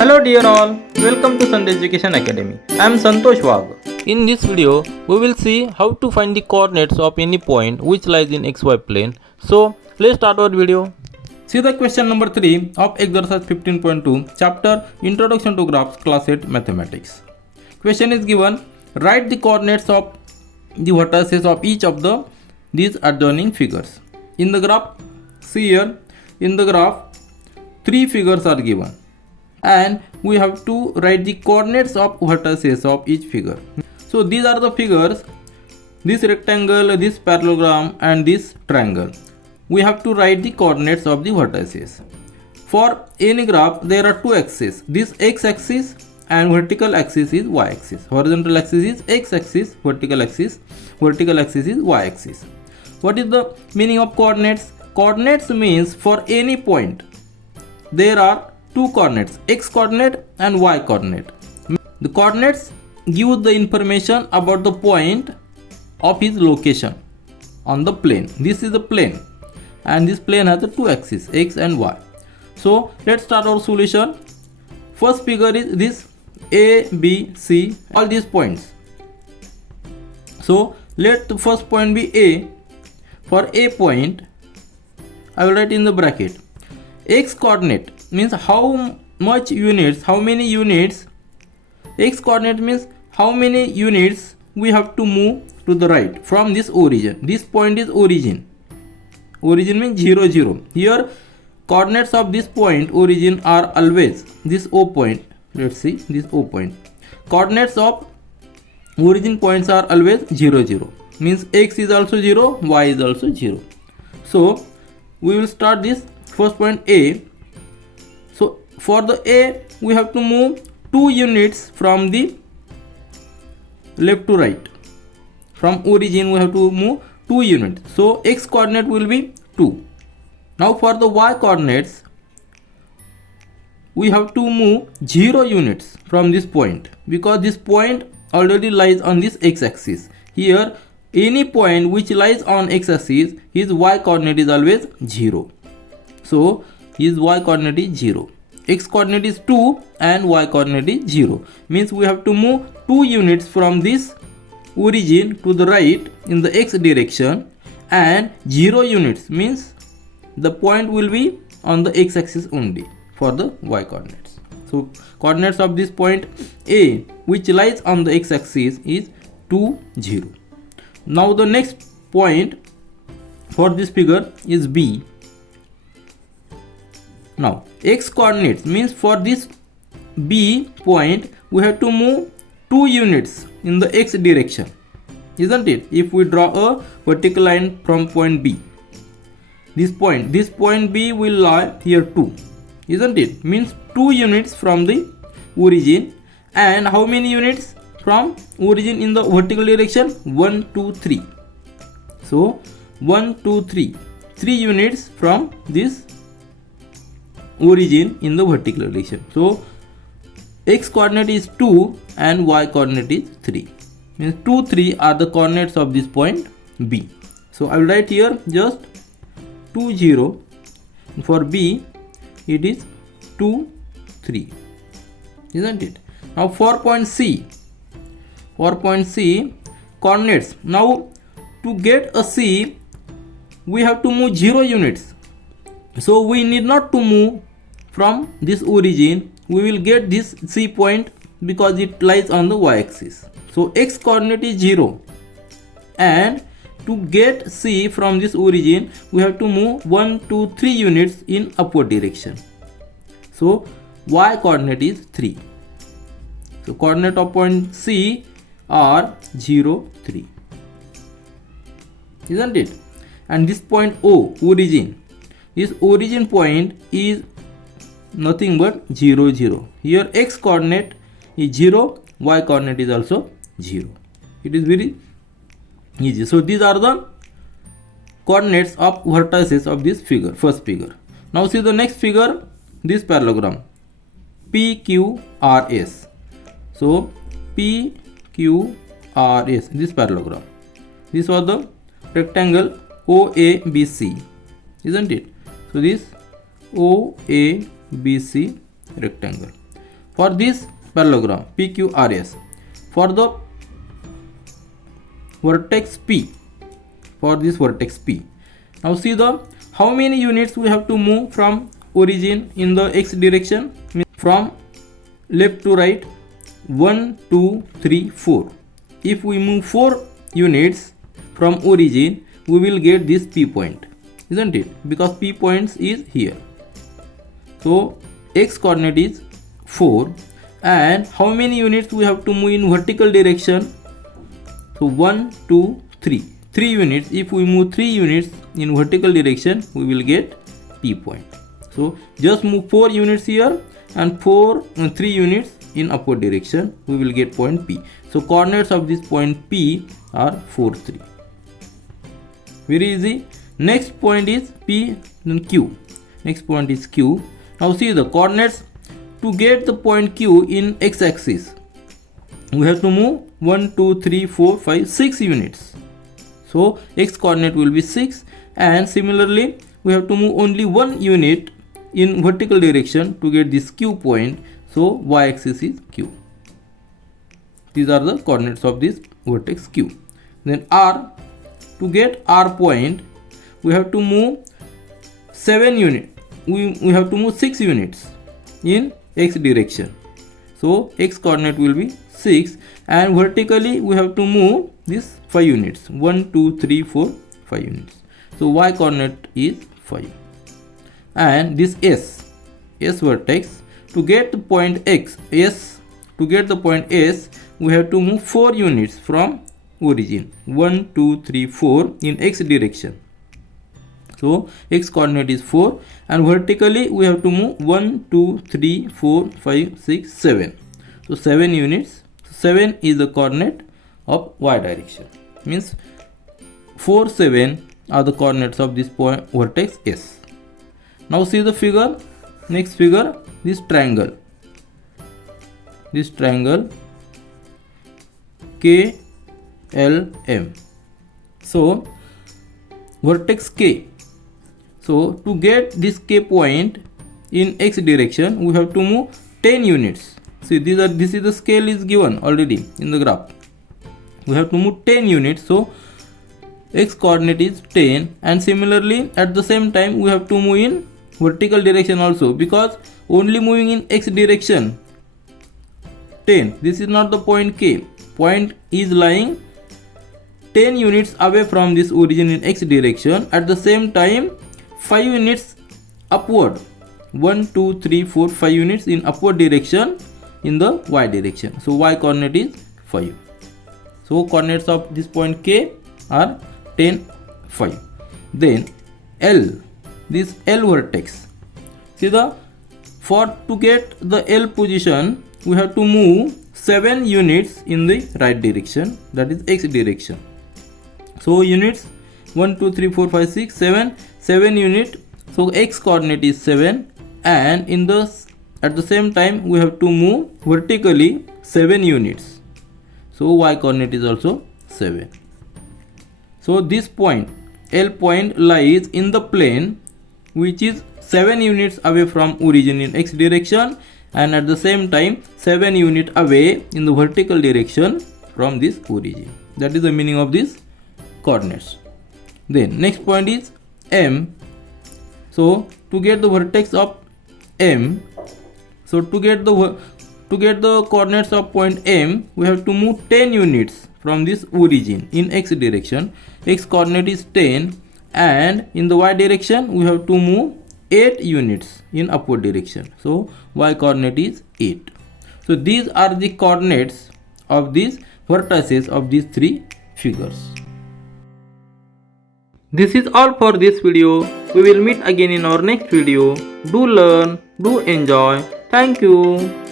Hello dear all, welcome to Sandhya Education Academy. I am Santosh Wag. In this video, we will see how to find the coordinates of any point which lies in xy plane. So, let's start our video. See the question number 3 of exercise 15.2 chapter Introduction to Graphs class 8 Mathematics. Question is given, write the coordinates of the vertices of each of these adjoining figures. In the graph, see here, in the graph, 3 figures are given. And we have to write the coordinates of vertices of each figure. So these are the figures, this rectangle, this parallelogram and this triangle. We have to write the coordinates of the vertices. For any graph there are two axes, this x-axis and vertical axis is y-axis. Horizontal axis is x-axis, vertical axis is y-axis. What is the meaning of coordinates? Coordinates means for any point there are two coordinates, x coordinate and y coordinate. The coordinates give the information about the point of his location on the plane. This is the plane and this plane has the two axes, x and y. So let's start our solution. First figure is this A, B, C, all these points. So let the first point be A. For A point, I will write in the bracket x coordinate means how much units, how many units. X coordinate means how many units we have to move to the right from this origin. This point is origin. Origin means 0, 0. Here coordinates of this point origin are always this O point. Let's see this O point. Coordinates of origin points are always 0, 0. Means x is also 0, y is also 0. So we will start this first point A. So for the A we have to move 2 units from the left to right. From origin we have to move 2 units. So x coordinate will be 2. Now for the y coordinates we have to move 0 units from this point because this point already lies on this x axis. Here any point which lies on x axis, his y coordinate is always 0. So his y coordinate is 0. X coordinate is 2 and y coordinate is 0. Means we have to move 2 units from this origin to the right in the x direction, and 0 units means the point will be on the x axis only for the y coordinates. So coordinates of this point A which lies on the x axis is 2, 0. Now the next point for this figure is B. Now x coordinates means for this B point we have to move 2 units in the x direction, isn't it? If we draw a vertical line from point B, this point B will lie here 2, isn't it? Means 2 units from the origin. And how many units from origin in the vertical direction? 1, 2, 3. So 1, 2, 3 units from this origin in the vertical direction. So x coordinate is 2 and y coordinate is 3. Means 2, 3 are the coordinates of this point B. So I will write here just 2, 0. For B it is 2, 3, isn't it? Now for point C, coordinates. Now to get a C we have to move 0 units. So we need not to move from this origin. We will get this C point because it lies on the y axis. So x coordinate is 0, and to get C from this origin we have to move 1, 2, 3 units in upward direction. So y coordinate is 3. So coordinate of point C are 0, 3, isn't it? And this point O, origin, this origin point is nothing but 0, 0. Here x coordinate is 0, y coordinate is also 0. It is very easy. So these are the coordinates of vertices of this figure, first figure. Now see the next figure, this parallelogram PQRS. So PQRS, this parallelogram. This was the rectangle OABC, isn't it? So this OABC rectangle. for this parallelogram PQRS, for the vertex P, for this vertex P. Now see the how many units we have to move from origin in the x direction, from left to right. 1 2 3 4. If we move 4 units from origin, we will get this P point, isn't it? Because P points is here. So x coordinate is 4, and how many units we have to move in vertical direction? So 1 2 3 units. If we move 3 units in vertical direction, we will get P point. So just move 4 units here and 3 units in upward direction, we will get point P. So coordinates of this point P are 4 3. Very easy. Next point is P and Q. Next point is Q. Now see the coordinates. To get the point Q in x axis, we have to move 1 2 3 4 5 6 units. So x coordinate will be 6, and similarly we have to move only 1 unit in vertical direction to get this Q point. So y axis is Q. These are the coordinates of this vertex Q. Then R, to get R point, we have to move 7 units. We have to move 6 units in x direction. So x coordinate will be 6, and vertically we have to move this 5 units. 1 2 3 4 5 units. So y coordinate is 5. And this S vertex, to get the point to get the point S, we have to move 4 units from origin. 1 2 3 4 in x direction. So x coordinate is 4, and vertically we have to move 1 2 3 4 5 6 7. So 7 units. 7 is the coordinate of y direction. Means 4 7 are the coordinates of this point vertex S. Now see the figure. Next figure, this triangle KLM. So vertex K. So to get this K point in x direction, we have to move 10 units. See, this is the scale is given already in the graph. We have to move 10 units. So x coordinate is 10, and similarly at the same time we have to move in vertical direction also, because only moving in x direction 10. This is not the point K. Point is lying 10 units away from this origin in x direction. At the same time 5 units upward. 1 2 3 4 5 units in upward direction in the y direction. So y coordinate is 5. So coordinates of this point K are 10 5. Then L, this L vertex. See to get the L position, we have to move 7 units in the right direction, that is x direction. So units 1 2 3 4 5 6 7 unit. So x coordinate is 7, and at the same time we have to move vertically 7 units. So y coordinate is also 7. So this point L point lies in the plane which is 7 units away from origin in x direction, and at the same time 7 units away in the vertical direction from this origin. That is the meaning of these coordinates. Then next point is M. So to get the vertex of M, so to get the coordinates of point M, we have to move 10 units from this origin in x direction. X coordinate is 10, and in the y direction we have to move 8 units in upward direction. So y coordinate is 8. So these are the coordinates of these vertices of these 3 figures. This is all for this video. We will meet again in our next video. Do learn, do enjoy. Thank you.